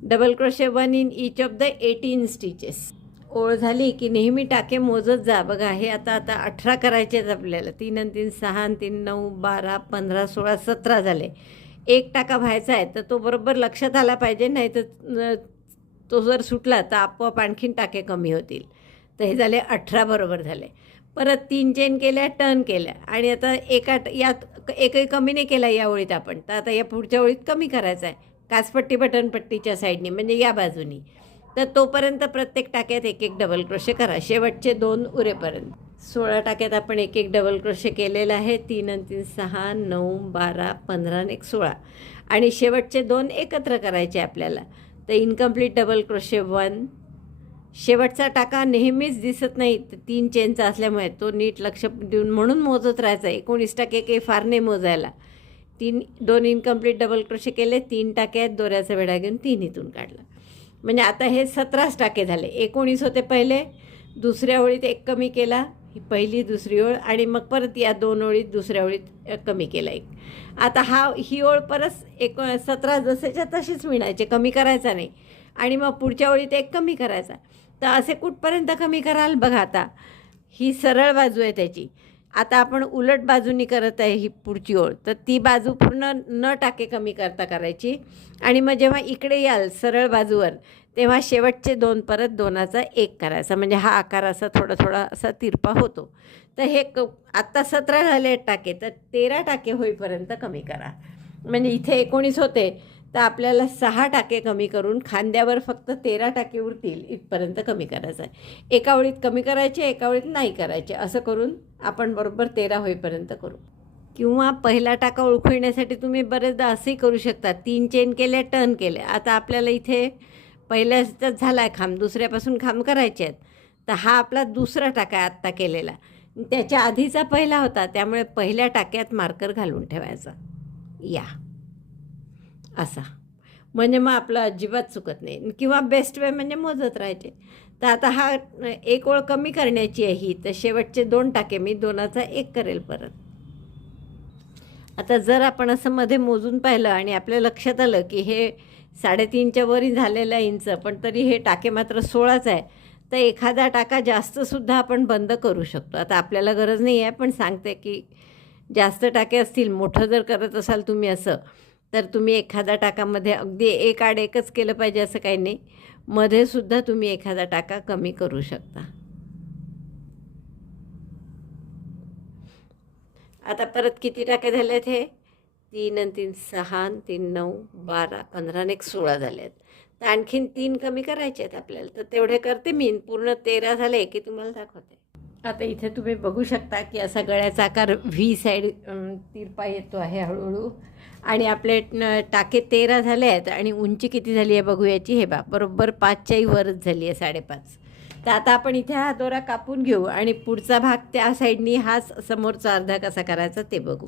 Double crochet 1 in each of the 18 stitches. ओळ झाली की नेहमी टाके मोजत जा. बघा हे आता 18 करायचे आहेत आपल्याला. 3 आणि 3 6 आणि 3 9 12 15 16 17 झाले. 1 टाका व्हायचा आहे तर तो बरोबर लक्षात आला पाहिजे, नाही तर तो जर सुटला तर आपोआप आणखीन टाके कमी होतील. तर हे झाले 18 बरोबर झाले. परत 3 चेन केल्या, टर्न केल्या आणि आता यात एकही कमी नाही केला या ओळीत आपण. तर आता या पुढच्या ओळीत कमी करायचा आहे काचपट्टी बटनपट्टीच्या साईडनी, म्हणजे या बाजूनी. तर तोपर्यंत प्रत्येक टाक्यात एक एक डबल क्रोशे करा शेवटचे 2 उरेपर्यंत. 16 टाक्यात आपण एक एक डबल क्रोशे केलेला आहे. 3 आणि 3 6 9 12 15 आणि 16 आणि शेवटचे 2 एकत्र करायचे आपल्याला. तर इनकम्प्लीट डबल क्रोशे 1. शेवटचा टाका नेहमीच दिसत नाही 3 चेनचा असल्यामुळे, तो नीट लक्ष देऊन म्हणून मोजत राहायचं. 19 टाके काही फार नाही मोजायला. 2 इनकम्प्लीट डबल क्रोशे केले, 3 टाके आहेत, दोऱ्याचा वेढा घेऊन 3 इथून काढला. म्हणजे आता हे 17 टाके झाले. 19 होते पहिले, दुसऱ्या ओळीत 1 कमी केला, ही पहिली दुसरी ओळ, आणि मग परत या 2 ओळीत दुसऱ्या ओळीत कमी केला 1. आता ही ओळ परत 17 जसेच्या तशीच विणायचे, कमी करायचा नाही. आणि मग पुढच्या ओळीत 1 कमी करायचा. तर असे कुठपर्यंत कमी कराल? बघा आता ही सरळ बाजू आहे त्याची. आता आपण उलट बाजूनी करत आहे ही पुढची ओळ, तर ती बाजू पूर्ण न टाके कमी करायची. आणि मग जेव्हा इकडे याल सरळ बाजूवर, तेव्हा शेवटचे 2 परत 2चा 1 करायचा, म्हणजे हा आकार असा थोडा असा तिरपा होतो. तर हे आत्ता 17 झाले टाके, तर 13 टाके होईपर्यंत कमी करा. म्हणजे इथे 19 होते, तर आपल्याला 6 टाके कमी करून खांद्यावर फक्त 13 टाके उरतील इथपर्यंत कमी करायचं आहे. एका ओळीत कमी करायचे, एका ओळीत नाही करायचे, असं करून आपण बरोबर 13 होईपर्यंत करू. किंवा पहिला टाका ओळखू येण्यासाठी तुम्ही बरेचदा असंही करू शकता. 3 चेन केल्या, टर्न केले. आता आपल्याला इथे पहिल्याच झाला आहे खांब, दुसऱ्यापासून खांब करायचे आहेत. तर हा आपला दुसरा टाका आहे आत्ता केलेला. त्याच्या आधीचा पहिला होता, त्यामुळे पहिल्या टाक्यात मार्कर घालून ठेवायचा या असा, म्हणजे मग आपलं अजिबात चुकत नाही. किंवा बेस्ट वे म्हणजे मोजत राहायचे. तर आता हा 1 ओळ कमी करण्याची आहे ही, तर शेवटचे 2 टाके मी 2चा 1 करेल परत. आता जर आपण असं मध्ये मोजून पाहिलं आणि आपल्या लक्षात आलं की हे 3.5च्या वरी झालेलं आहे इंच, पण तरी हे टाके मात्र 16च आहे, तर एखादा टाका जास्तसुद्धा आपण बंद करू शकतो. आता आपल्याला गरज नाही आहे, पण सांगते की जास्त टाके असतील, मोठं जर करत असाल तुम्ही असं, तर तुम्ही एखादा टाकामध्ये अगदी 1 आड 1च केलं पाहिजे असं काही नाही, मध्ये सुद्धा तुम्ही एखादा टाका कमी करू शकता. आता परत किती टाके झाले आहेत? हे 3 आणि 3 6 आणि 3 9 12 15 आणि 16 झाले आहेत. तर आणखीन 3 कमी करायचे आहेत आपल्याला, तर तेवढे करते मी. पूर्ण 13 झाले की तुम्हाला दाखवते. आता इथे तुम्ही बघू शकता की असा गळ्याचा आकार व्ही साईड तिरपा येतो आहे हळूहळू. आणि आपले टाके 13 झाले आहेत आणि उंची किती झाली आहे बघू याची. हे बरोबर 5च्याही वरच झाली आहे, 5.5. तर आता आपण इथे हा दोरा कापून घेऊ आणि पुढचा भाग त्या साईडनी हाच समोरचा अर्धा कसा करायचा ते बघू.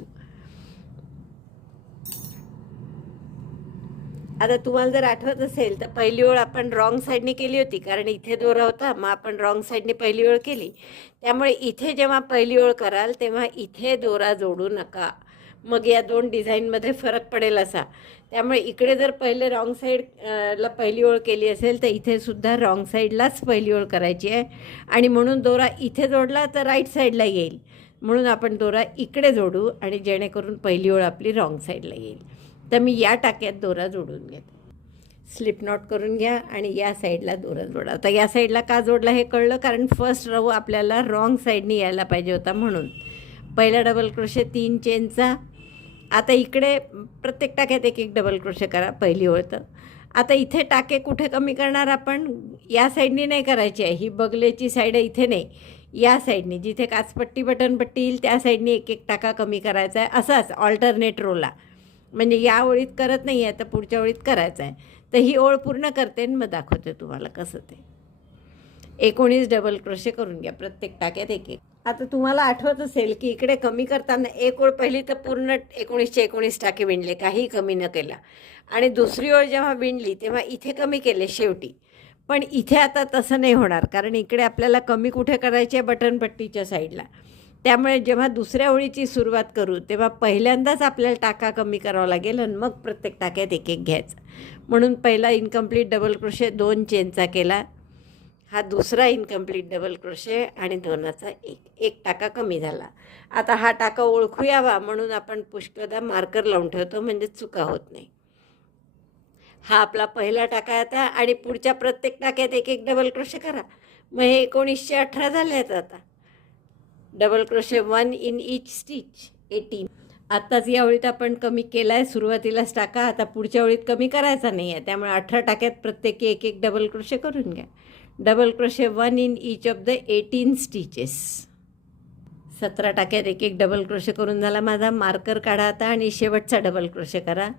आता तुम्हाला जर आठवत असेल तर पहिली ओळ आपण रॉंग साईडने केली होती, कारण इथे दोरा होता, मग आपण रॉंग साईडने पहिली ओळ केली. त्यामुळे इथे जेव्हा पहिली ओळ कराल तेव्हा इथे दोरा जोडू नका, मग या 2 डिझाईनमध्ये फरक पडेल असा. त्यामुळे इकडे जर पहिले रॉंग साईडला पहिली ओळ केली असेल तर इथे सुद्धा रॉंग साईडलाच पहिली ओळ करायची आहे. आणि म्हणून दोरा इथे जोडला तर राईट साईडला येईल, म्हणून आपण दोरा इकडे जोडू आणि जेणेकरून पहिली ओळ आपली रॉंग साईडला येईल. तर मी या टाक्यात दोरा जोडून घेते. स्लिप नॉट करून घ्या आणि या साईडला दोरा जोडा. आता या साईडला का जोडला हे कळलं, कारण फर्स्ट रो आपल्याला रॉंग साईडनी यायला पाहिजे होता म्हणून. पहिला डबल क्रोशे 3 चेनचा. आता इकडे प्रत्येक टाक्यात एक एक डबल क्रोशे करा पहिली ओळ. तर आता इथे टाके कुठे कमी करणार आपण, या साईडनी नाही करायची आहे, ही बगलेची साईड आहे इथे नाही, या साईडनी जिथे काचपट्टी बटनपट्टी येईल त्या साईडनी एक एक टाका कमी करायचा आहे. असाच ऑल्टरनेट रोला, म्हणजे या ओळीत करत नाही आहे तर पुढच्या ओळीत करायचं आहे. तर ही ओळ पूर्ण करते आणि मग दाखवते तुम्हाला कसं ते. 19 डबल क्रोशे करून घ्या प्रत्येक टाक्यात एक एक. आता तुम्हाला आठवत असेल की इकडे कमी करताना एक ओळ पहिली तर पूर्ण 19चे 19 टाके विणले, काही कमी न केला. आणि दुसरी ओळ जेव्हा विणली तेव्हा इथे कमी केले शेवटी. पण इथे आता तसं नाही होणार, कारण इकडे आपल्याला कमी कुठे करायची आहे, बटनपट्टीच्या साईडला. त्यामुळे जेव्हा दुसऱ्या ओळीची सुरुवात करू तेव्हा पहिल्यांदाच आपल्याला टाका कमी करावा लागेल आणि मग प्रत्येक टाक्यात एक एक घ्यायचं. म्हणून पहिला इनकम्प्लीट डबल क्रोशे 2 चेनचा केला, हा दुसरा इनकम्प्लीट डबल क्रोशे आणि 2चा एक टाका कमी झाला. आता हा टाका ओळखू यावा म्हणून आपण पुष्कळदा मार्कर लावून ठेवतो, म्हणजे चुका होत नाही. हा आपला पहिला टाका आता, आणि पुढच्या प्रत्येक टाक्यात एक एक डबल क्रोशे करा. मग हे 1918 झाले आहेत. आता double crochet 1 in each stitch 18. आत्ताच या ओळीत आपण कमी केला आहे, सुरुवातीलाच टाका. आता पुढच्या ओळीत कमी करायचा नाही आहे, त्यामुळे 18 टाक्यात प्रत्येकी एक एक डबल क्रोशे करून घ्या. Double crochet 1 in each of the 18 stitches. 17 टाक्यात एक एक डबल क्रोशे करून झाला माझा. मार्कर काढा आता आणि शेवटचा डबल क्रोशे करा,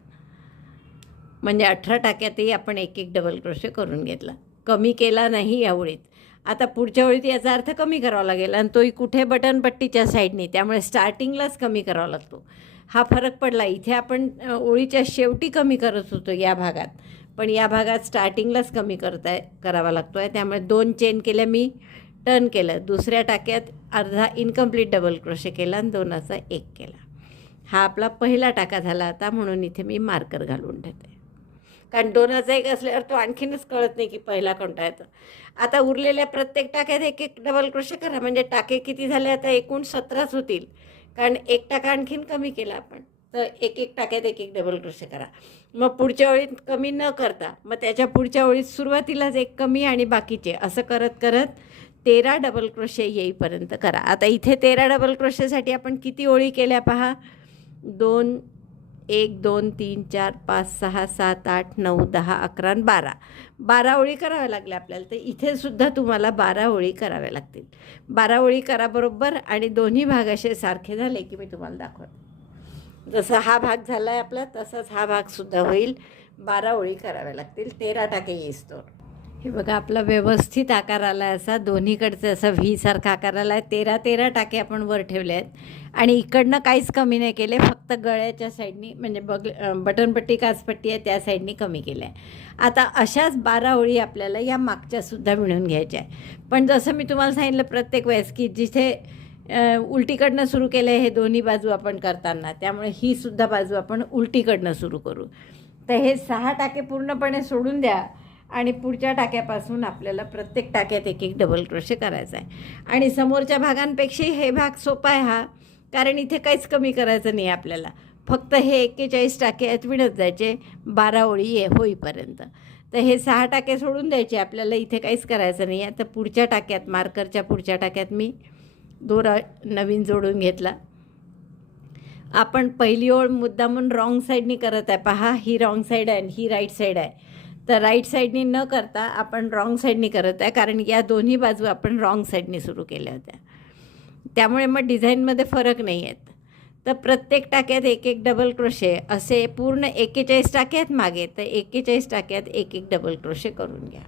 म्हणजे 18 टाक्यातही आपण एक एक डबल क्रोशे करून घेतला. कमी केला नाही या ओळीत. आता पुढच्या ओळीत याचा अर्थ कमी करावा लागेल, आणि तोही कुठे, बटनपट्टीच्या साईडनी. त्यामुळे स्टार्टिंगलाच कमी करावा लागतो. हा फरक पडला. इथे आपण ओळीच्या शेवटी कमी करत होतो या भागात, पण या भागात स्टार्टिंगलाच कमी करावा लागतो आहे. त्यामुळे 2 चेन केल्या, मी टर्न केलं, दुसऱ्या टाक्यात अर्धा इनकम्प्लीट डबल क्रोशे केला आणि 2चा एक केला. हा आपला पहिला टाका झाला आता, म्हणून इथे मी मार्कर घालून ठेवते. कारण 2चा एक असल्यावर तो आणखीनच कळत नाही की पहिला कोणता येतो. आता उरलेल्या प्रत्येक टाक्यात एक एक डबल क्रोशे करा, म्हणजे टाके किती झाले आता, एकूण 17च होतील, कारण एक टाका आणखीन कमी केला आपण. तर एक एक टाक्यात एक एक डबल क्रोशे करा. मग पुढच्या ओळीत कमी न करता मग त्याच्या पुढच्या ओळीत सुरुवातीलाच एक कमी आणि बाकीचे असं करत करत 13 डबल क्रोशे येईपर्यंत करा. आता इथे 13 डबल क्रोशेसाठी आपण किती ओळी केल्या पहा. 2 1 2 3 4 5 6 7 8 9 10 11 आणि 12 ओळी कराव्या लागल्या आपल्याला. तर इथे सुद्धा तुम्हाला 12 ओळी कराव्या लागतील. 12 ओळी करा बरोबर, आणि दोन्ही भाग असे सारखे झाले की मी तुम्हाला दाखवते. जसा हा भाग झाला आहे आपला तसाच हा भागसुद्धा होईल. 12 ओळी कराव्या लागतील, 13 टाके येईस्तोवर. हे बघा आपला व्यवस्थित आकार आला आहे, असा दोन्हीकडचं असं व्ही सारखा आकार आला आहे. 13 टाके आपण वर ठेवले आहेत, आणि इकडनं काहीच कमी नाही केले, फक्त गळ्याच्या साईडनी, म्हणजे बटनपट्टी काचपट्टी आहे त्या साईडनी कमी केलं आहे. आता अशाच 12 ओळी आपल्याला या मागच्यासुद्धा विणून घ्यायच्या आहे. पण जसं मी तुम्हाला सांगितलं प्रत्येक वेळेस की जिथे उलटीकडनं सुरू केलं आहे हे दोन्ही बाजू आपण करताना, त्यामुळे ही सुद्धा बाजू आपण उलटीकडनं सुरू करू. तर हे 6 टाके पूर्णपणे सोडून द्या, आणि पुढच्या टाक्यापासून आपल्याला प्रत्येक टाक्यात एक एक डबल क्रोशे करायचा आहे. आणि समोरच्या भागांपेक्षा हे भाग सोपा आहे हा, कारण इथे काहीच कमी करायचं नाही आपल्याला. फक्त हे 41 टाके आहेत विणत जायचे 12 ओळी होईपर्यंत. तर हे 6 टाके सोडून द्यायचे आपल्याला, इथे काहीच करायचं नाही आहे. तर पुढच्या टाक्यात, मार्करच्या पुढच्या टाक्यात मी दोरा नवीन जोडून घेतला. आपण पहिली ओळ मुद्दामून रॉंग साईडनी करत आहे पहा. ही रॉंग साईड आहे आणि ही राईट साईड आहे. तर राईट साईडनी न करता आपण रॉंग साईडनी करत आहे, कारण या दोन्ही बाजू आपण रॉंग साईडनी सुरू केल्या होत्या. त्यामुळे मग डिझाईनमध्ये फरक नाही आहेत. तर प्रत्येक टाक्यात एक एक डबल क्रोशे, असे पूर्ण 41 टाके आहेत मागे, तर 41 टाक्यात एक एक डबल क्रोशे करून घ्या.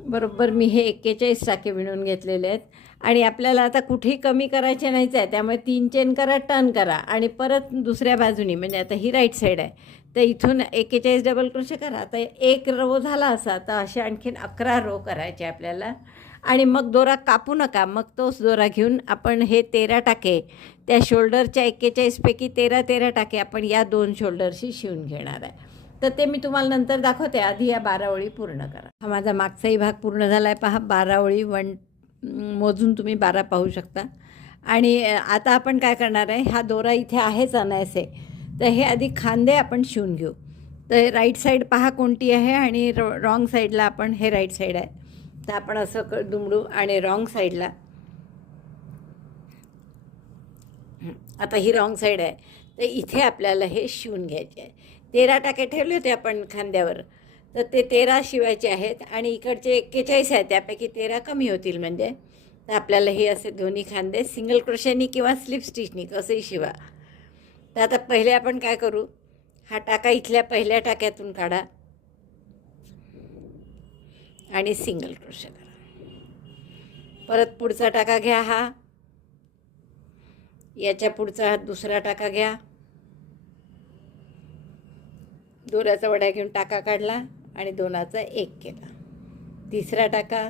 बरोबर मी हे 41 टाके विणून घेतलेले आहेत, आणि आपल्याला आता कुठेही कमी करायचे नाहीच आहे. त्यामुळे 3 चेन करा, टर्न करा, आणि परत दुसऱ्या बाजूनी, म्हणजे आता ही राईट साईड आहे तर इथून 41 डबल क्रोशे करा. आता एक रो झाला असा, तर असे आणखीन 11 रो करायचे आपल्याला. आणि मग दोरा कापू नका, मग तोच दोरा घेऊन आपण हे 13 टाके, त्या शोल्डरच्या 41पैकी 13 टाके आपण या 2 शोल्डरशी शिवून घेणार आहे. तर ते मी तुम्हाला नंतर दाखवते. आधी या 12 ओळी पूर्ण करा. हा माझा मागचाही भाग पूर्ण झाला आहे पहा. 12 ओळी मोजून तुम्ही 12 पाहू शकता. आणि आता आपण काय करणार आहे, हा दोरा इथे आहेच अनायसे, तर हे आधी खांदे आपण शिवून घेऊ. तर राईट साईड पहा कोणती आहे आणि रॉंग साईडला आपण, हे राईट साईड आहे, तर आपण असं दुमडू आणि रॉंग साईडला, आता ही रॉंग साईड आहे, तर इथे आपल्याला हे शिवून घ्यायचे आहे. 13 टाके ठेवले होते आपण खांद्यावर, तर ते 13 शिवायचे आहेत आणि इकडचे 41 आहेत, त्यापैकी 13 कमी होतील म्हणजे. तर आपल्याला हे असे दोन्ही खांदे सिंगल क्रोशेनी किंवा स्लिप स्टिचनी कसंही शिवा. तर आता पहिले आपण काय करू, हा टाका इथल्या पहिल्या टाक्यातून काढा आणि सिंगल क्रोशे करा. परत पुढचा टाका घ्या, हा याच्या पुढचा दुसरा टाका घ्या, दोऱ्याचा वड्या घेऊन टाका काढला आणि दोनाचा एक केला. तिसरा टाका,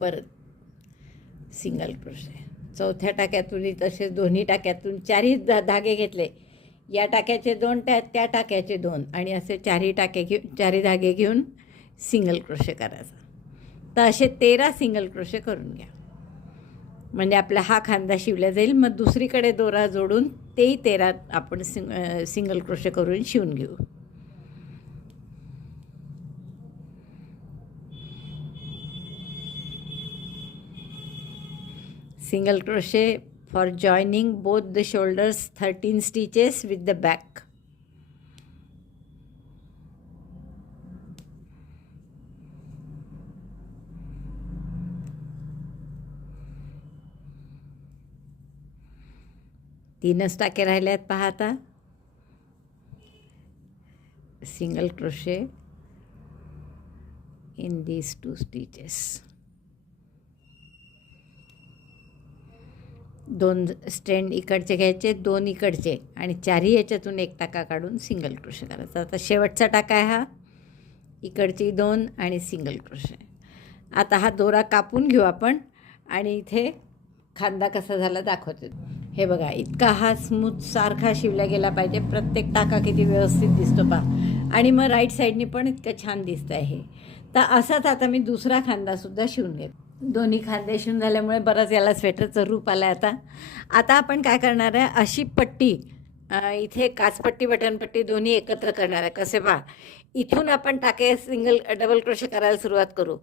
परत सिंगल क्रोशे. चौथ्या टाक्यातून तसेच दोन्ही टाक्यातून चारही धागे घेतले, या टाक्याचे 2, त्या टाक्याचे 2 आणि असे चारही धागे घेऊन सिंगल क्रोशे करायचा. तर असे 13 सिंगल क्रोशे करून घ्या, म्हणजे आपला हा खांदा शिवला जाईल. मग दुसरीकडे दोरा जोडून तेही 13 आपण सिंगल क्रोशे करून शिवून घेऊ. Single crochet for joining both the shoulders, 13 stitches with the back. तीनच टाके राहिले आहेत पहा. आता single crochet in these 2 stitches. 2 stand इकडचे घ्यायचे, 2 इकडचे आणि चारही याच्यातून एक टाका काढून सिंगल क्रोशे करायचा. आता शेवटचा टाका आहे हा, इकडची 2 आणि सिंगल क्रोशे. आता हा दोरा कापून घेऊ आपण आणि इथे खांदा कसा झाला दाखवते. हे बघा, इतका हा स्मूथ सारखा शिवला गेला पाहिजे. प्रत्येक टाका किती व्यवस्थित दिसतो पहा, आणि मग राईट साईडनी पण इतकं छान दिसतं आहे. तर असाच आता मी दुसरा खांदासुद्धा शिवून घेतो. दोन्ही खांदे शिवून झाल्यामुळे बरंच याला स्वेटरचं रूप आलं आहे. आता आपण काय करणार आहे, अशी पट्टी इथे काचपट्टी बटनपट्टी दोन्ही एकत्र करणार आहे. कसे पहा, इथून आपण टाके डबल क्रोशे करायला सुरुवात करू.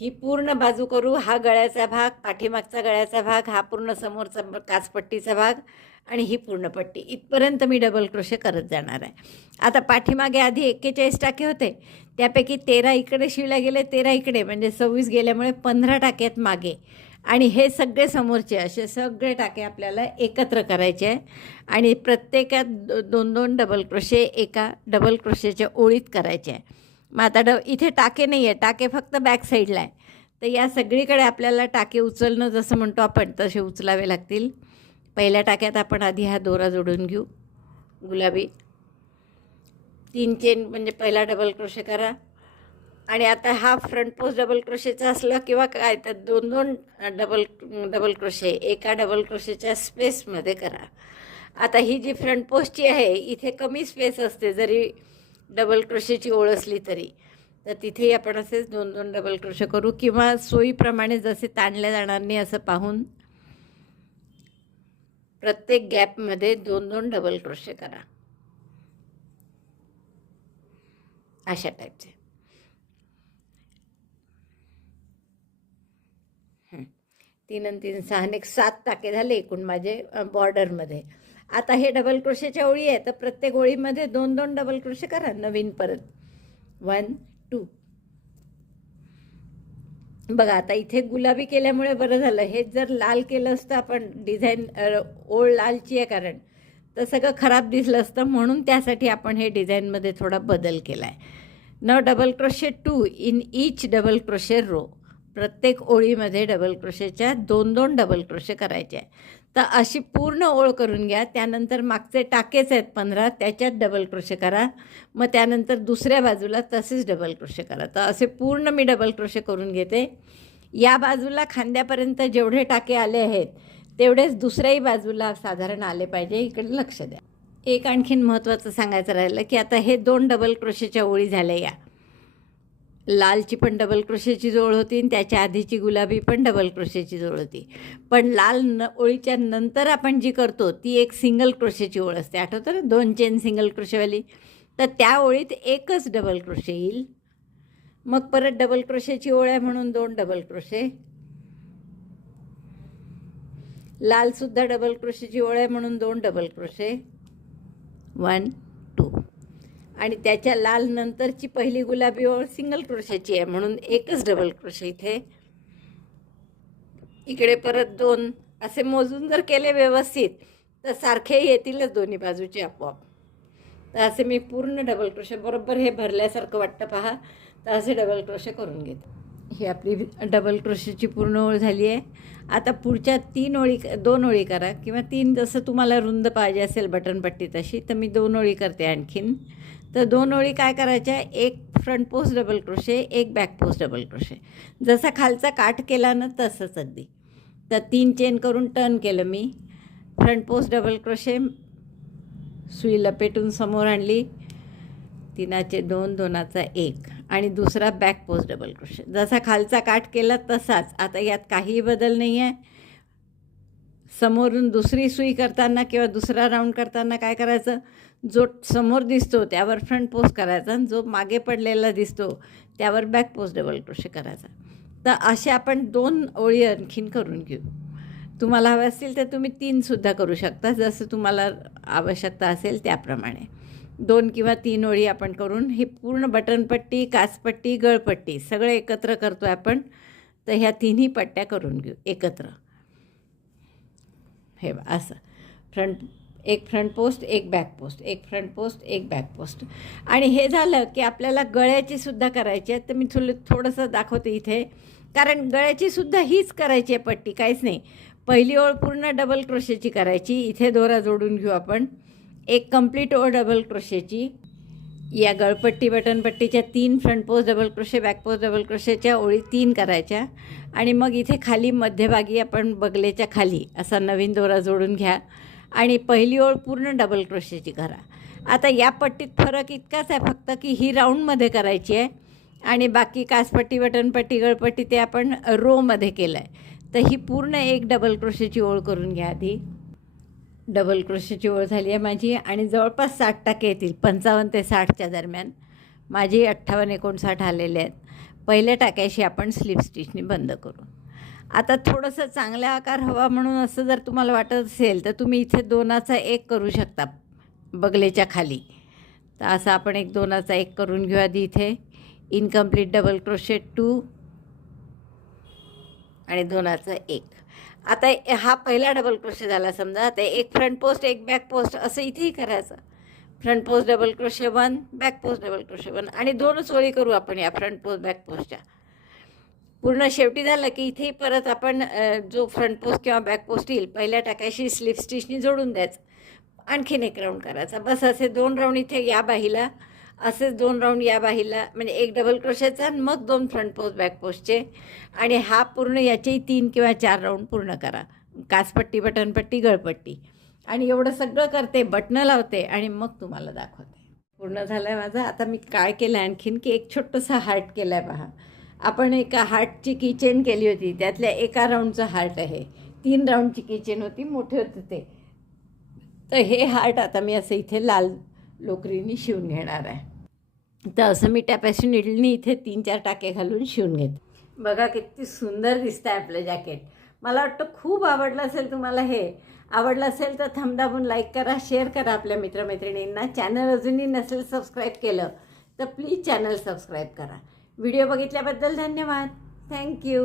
ही पूर्ण बाजू करू, हा गळ्याचा भाग, पाठीमागचा गळ्याचा भाग, हा पूर्ण समोरचा काचपट्टीचा भाग आणि ही पूर्ण पट्टी, इथपर्यंत मी डबल क्रोशे करत जाणार आहे. आता पाठीमागे आधी 41 टाके होते, त्यापैकी 13 इकडे शिवल्या गेले, 13 इकडे, म्हणजे 26 गेल्यामुळे 15 टाक्यात मागे, आणि हे सगळे समोरचे असे सगळे टाके आपल्याला एकत्र करायचे आहे. आणि प्रत्येकात 2-2 डबल क्रोशे एका डबल क्रोशेच्या ओळीत करायचे आहे. मग आता इथे टाके नाही आहे, टाके फक्त बॅक साईडला आहे. तर या सगळीकडे आपल्याला टाके उचलणं जसं म्हणतो आपण तसे उचलावे लागतील. पहिल्या टाक्यात आपण आधी हा दोरा जोडून घेऊ, गुलाबी 3 चेन, म्हणजे पहिला डबल क्रोशे करा. आणि आता हा फ्रंट पोस्ट डबल क्रोशेचा असला किंवा काय, तर 2-2 डबल क्रोशे एका डबल क्रोशेच्या स्पेसमध्ये करा. आता ही जी फ्रंट पोस्टची आहे, इथे कमी स्पेस असते जरी डबल क्रोशेची ओळ असली तरी, तर तिथेही आपण असेच 2-2 डबल क्रोशे करू, किंवा सोयीप्रमाणे जसे ताणल्या जाणार नाही असं पाहून प्रत्येक गॅपमध्ये 2-2 डबल क्रोशे करा, अशा टाईपचे. 3 आणि 3 6 आणि 7 टाके झाले एकूण माझे बॉर्डरमध्ये. आता हे डबल क्रोशेच्या ओळी आहे, तर प्रत्येक ओळीमध्ये 2-2 डबल क्रोशे करा नवीन परत. 1 2. बघा, आता इथे गुलाबी केल्यामुळे बरं झालं. हे जर लाल केलं असतं आपण, डिझाईन ओळ लालची आहे कारण, तर सगळं खराब दिसलं असतं. म्हणून त्यासाठी आपण हे डिझाईनमध्ये थोडा बदल केला आहे. Now double crochet 2 in each double crochet row. प्रत्येक ओळीमध्ये डबल क्रोशेच्या 2-2 डबल क्रोशे करायचे आहे. तर अशी पूर्ण ओळ करून घ्या. त्यानंतर मागचे टाकेच आहेत 15, त्याच्यात डबल क्रोशे करा. मग त्यानंतर दुसऱ्या बाजूला तसेच डबल क्रोशे करा. तर असे पूर्ण मी डबल क्रोशे करून घेते. या बाजूला खांद्यापर्यंत जेवढे टाके आले आहेत तेवढेच दुसऱ्याही बाजूला साधारण आले पाहिजे, इकडे लक्ष द्या. एक आणखीन महत्त्वाचं सांगायचं राहिलं की आता हे 2 डबल क्रोशेच्या ओळी झाल्या या, लालची पण डबल क्रोशेची जोड होती आणि त्याच्या आधीची गुलाबी पण डबल क्रोशेची जोड होती. पण लाल ओळीच्या नंतर आपण जी करतो ती एक सिंगल क्रोशेची ओळ असते, आठवतं ना, 2 चेन सिंगल क्रोशेवाली. तर त्या ओळीत एकच डबल क्रोशे येईल. मग परत डबल क्रोशेची ओळ आहे म्हणून 2 डबल क्रोशे. लालसुद्धा डबल क्रोशेची ओळ आहे म्हणून 2 डबल क्रोशे, 1 2. आणि त्याच्या लाल नंतरची पहिली गुलाबी ओळ सिंगल क्रोशेची आहे म्हणून एकच डबल क्रोशे इथे. इकडे परत 2 असे मोजून जर केले व्यवस्थित तर सारखे येतीलच दोन्ही बाजूचे आपोआप. तर असे मी पूर्ण डबल क्रोशे बरोबर हे भरल्यासारखं वाटतं पहा, तर असे डबल क्रोशे करून घेते. ही आपली डबल क्रोशेची पूर्ण ओळ झाली आहे. आता पुढच्या 2 ओळी करा, किंवा 3 जसं तुम्हाला रुंद पाहिजे असेल बटनपट्टी तशी, तर मी 2 ओळी करते आणखीन. तर 2 ओळी काय करायच्या, एक फ्रंट पोस्ट डबल क्रोशे, एक बॅक पोस्ट डबल क्रोशे. जसा खालचा काठ केला ना तसंच अगदी. तर 3 चेन करून टर्न केलं मी, फ्रंट पोस्ट डबल क्रोशे, सुई लपेटून समोर आणली, 3चे 2, 2चा 1, आणि दुसरा बॅक पोस्ट डबल क्रोशे. जसा खालचा काठ केला तसाच. आता यात काहीही बदल नाही आहे. समोरून दुसरी सुई करताना किंवा दुसरा राऊंड करताना काय करायचं, जो समोर दिसतो त्यावर फ्रंट पोस्ट करायचा आणि जो मागे पडलेला दिसतो त्यावर बॅक पोस्ट डबल क्रोशे करायचा. तर असे आपण 2 ओळी आणखीन करून घेऊ. तुम्हाला हवं असतील तर तुम्ही 3सुद्धा करू शकता, जसं तुम्हाला आवश्यकता असेल त्याप्रमाणे. 2 किंवा 3 ओळी आपण करून ही पूर्ण बटनपट्टी, काचपट्टी, गळपट्टी सगळं एकत्र करतो आहे आपण. तर ह्या 3ही पट्ट्या करून घेऊ एकत्र. हे असं एक फ्रंट पोस्ट, एक बॅक पोस्ट, एक फ्रंट पोस्ट, एक बॅक पोस्ट. आणि हे झालं की आपल्याला गळ्याची सुद्धा करायची आहे. तर मी थोडंसं दाखवते इथे, कारण गळ्याची सुद्धा हीच करायची आहे पट्टी, काहीच नाही. पहिली ओळ पूर्ण डबल क्रोशेची करायची. इथे दोरा जोडून घेऊ आपण, एक कंप्लीट ओळ डबल क्रोशेची. या गळपट्टी बटनपट्टीच्या 3 front post double crochet, back post double क्रोशेच्या ओळी 3 करायच्या. आणि मग इथे खाली मध्यभागी आपण बगलेच्या खाली असा नवीन दोरा जोडून घ्या आणि पहिली ओळ पूर्ण डबल क्रोशेची करा. आता या पट्टीत फरक इतकाच आहे फक्त की ही राऊंडमध्ये करायची आहे आणि बाकी काचपट्टी, बटनपट्टी, गळपट्टी ते आपण रोमध्ये केलं आहे. तर ही पूर्ण एक डबल क्रोशेची ओळ करून घ्या आधी. डबल क्रोशेची ओळ झाली आहे माझी आणि जवळपास 60% येतील, 55 ते 60च्या दरम्यान. माझी 58-59 आलेले आहेत. पहिल्या टाक्याशी आपण स्लिप स्टिचने बंद करू. आता थोडंसं चांगला आकार हवा म्हणून असं जर तुम्हाला वाटत असेल तर तुम्ही इथे 2चा 1 करू शकता बगलेच्या खाली. तर असं आपण एक 2चा 1 करून घेऊ आधी. इथे इनकम्प्लीट डबल क्रोशे 2 आणि 2चा 1. आता हा पहिला डबल क्रोशे झाला समजा. आता एक फ्रंट पोस्ट, एक बॅक पोस्ट असं इथेही करायचं. Front post double crochet 1, back post double crochet 1, आणि 2च ओळी करू आपण या फ्रंट पोस्ट बॅक पोस्टच्या. पूर्ण शेवटी झालं की इथे परत आपण जो फ्रंट पोस्ट किंवा बॅक पोस्ट येईल पहिल्या टाक्याशी स्लिप स्टिचनी जोडून द्यायचं. आणखीन एक राऊंड करायचा. बस असे 2 राऊंड इथे या बाहीला, असेच 2 राऊंड या बाहीला, म्हणजे एक डबल क्रोशेचा आणि मग 2 फ्रंट पोस्ट बॅक पोस्टचे. आणि हा पूर्ण याचेही 3 किंवा 4 राऊंड पूर्ण करा. काचपट्टी, बटनपट्टी, गळपट्टी, आणि एवढं सगळं करते, बटणं लावते आणि मग तुम्हाला दाखवते. पूर्ण झालं आहे माझं. आता मी काय केलं आणखीन की एक छोटंसं हार्ट केलं आहे पहा. आपण एका हार्टची किचेन केली होती, त्यातल्या एका राऊंडचं हार्ट आहे. 3 राऊंडची किचेन होती, मोठे होते ते. तर हे हार्ट आता मी असं इथे लाल लोकरीने शिवून घेणार आहे. तर असं मी टॅपॅसी निडलनी इथे 3-4 टाके घालून शिवून घेते. बघा किती सुंदर दिसतं आहे आपलं जॅकेट. मला वाटतं खूप आवडलं असेल तुम्हाला. हे आवडलं असेल तर थंब दाबून लाईक करा, शेअर करा आपल्या मित्रमैत्रिणींना. चॅनल अजूनही नसेल सबस्क्राईब केलं तर प्लीज चॅनल सबस्क्राईब करा. व्हिडिओ बघितल्याबद्दल धन्यवाद. थँक्यू.